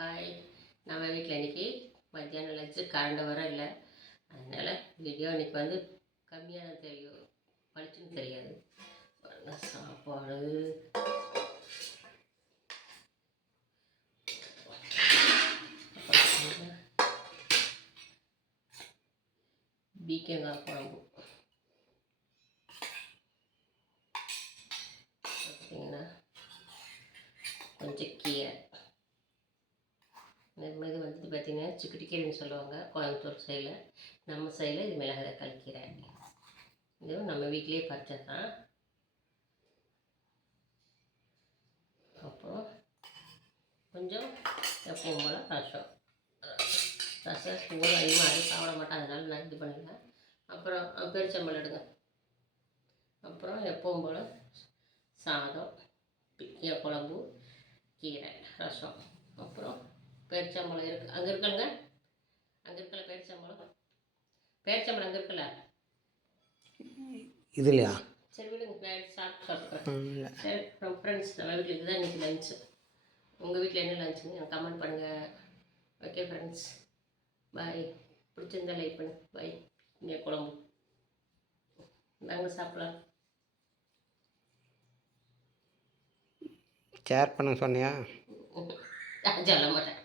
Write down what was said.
Hi, நம்ம வீட்டில் இன்றைக்கி மத்தியானம் லஞ்சு கரண்ட் வர இல்லை. அதனால் வீடியோ இன்றைக்கி வந்து கம்மியான தெரியும், பளிச்சுன்னு தெரியாது. சாப்பாடு பீக்கங்காய் குழம்பு பார்த்திங்கன்னா கொஞ்சம் கீரை. இது வந்துட்டு பார்த்திங்கன்னா சிக்கட்டிக்கீரைன்னு சொல்லுவாங்க கோயம்புத்தூர் சைடில். நம்ம சைடில் இது மிளகு தக்காளி கீரை. இதுவும் நம்ம வீட்டிலேயே பறிச்சது தான். அப்புறம் கொஞ்சம் எப்பவும் போல் ரசம் சூடு அதிகமாக அது சாப்பிட மாட்டேன், அதனால் நான் இது பண்ணல. அப்புறம் பெருச்சம்பழம் எடுங்க. அப்புறம் எப்பவும் போல் சாதம், கீரை குழம்பு, கீரை, ரசம். அப்புறம் பேரிச்சம்பழம் இருக்குது, அங்கே இருக்குங்க, அங்கே இருக்கல பேரிச்சம்பழம் அங்கே இருக்கல. இது இல்லையா? சரி விடுங்க, நைட் சாப்பிட்டுக்கிறேன். சரி, அப்புறம் ஃப்ரெண்ட்ஸ், நம்ம வீட்டில் இதுதான் இன்றைக்கி லஞ்சு. உங்கள் வீட்டில் என்ன லஞ்சுன்னு எனக்கு கமெண்ட் பண்ணுங்கள். ஓகே ஃப்ரெண்ட்ஸ், பாய். பிடிச்சிருந்தா லைக் பண்ணு. பாய். இங்கே குழம்பு நாங்கள் சாப்பிட்லாம். ஷேர் பண்ண சொன்னியா? சொல்ல மாட்டேன்.